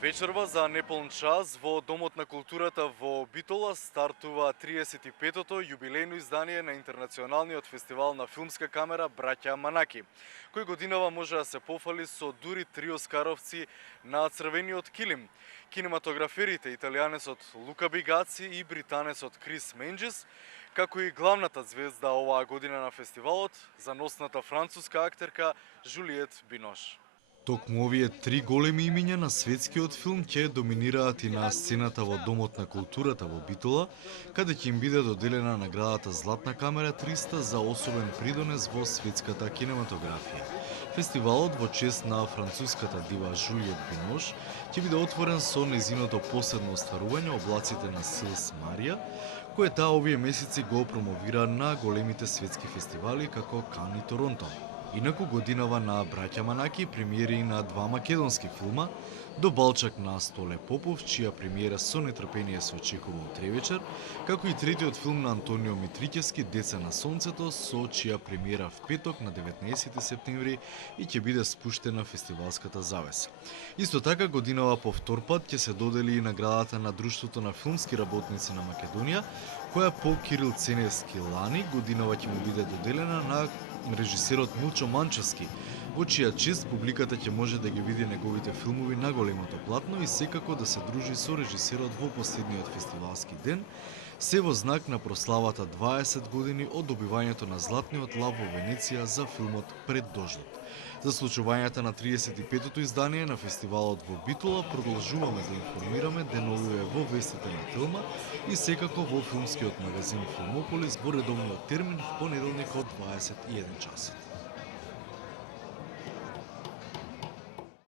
Вечерва за неполн час во Домот на културата во Битола стартува 35-тото јубилејно издание на Интернационалниот фестивал на филмска камера Браќа Манаки, кој годинава може да се пофали со дури 3 оскаровци на црвениот килим. Кинематограферите италијанецот Лука Бигаци и британецот Крис Менџис, како и главната звезда оваа година на фестивалот, заносната француска актерка Жулиет Бинош. Токму овие три големи имиња на светскиот филм ќе доминираат и на сцената во Домот на културата во Битола, каде ќе им биде доделена наградата Златна камера 300 за особен придонес во светската кинематографија. Фестивалот во чест на француската дива Жулиет Бинош ќе биде отворен со незиното последно остварување облаците на Силс Марија, кое таа овие месеци го промовира на големите светски фестивали како Кан и Торонто. Инаку годинава на Браќа Манаки премиери и на два македонски филма, До Балчак на Столе Попов, чија премиера со нетрпение се очекува утре вечер, како и третиот филм на Антонио Митрикевски Деца на сонцето, со чија премиера в петок на 19 септември и ќе биде спуштена фестивалската завеса. Исто така годинава по втор пат ќе се додели и наградата на Друштвото на филмски работници на Македонија, која по Кирил Ценевски лани годинава ќе му биде доделена на режисерот Милчо Манчевски, во чија чест публиката ќе може да ги види неговите филмови на големото платно и секако да се дружи со режисерот во последниот фестивалски ден, се во знак на прославата 20 години од добивањето на Златниот лав во Венеција за филмот Пред дождот. За случувањата на 35-тото издание на фестивалот во Битола продолжуваме да информираме деновиве во вестите на Телма и секако во филмскиот магазин Филмополис во редовниот термин в понеделник од 21 часот.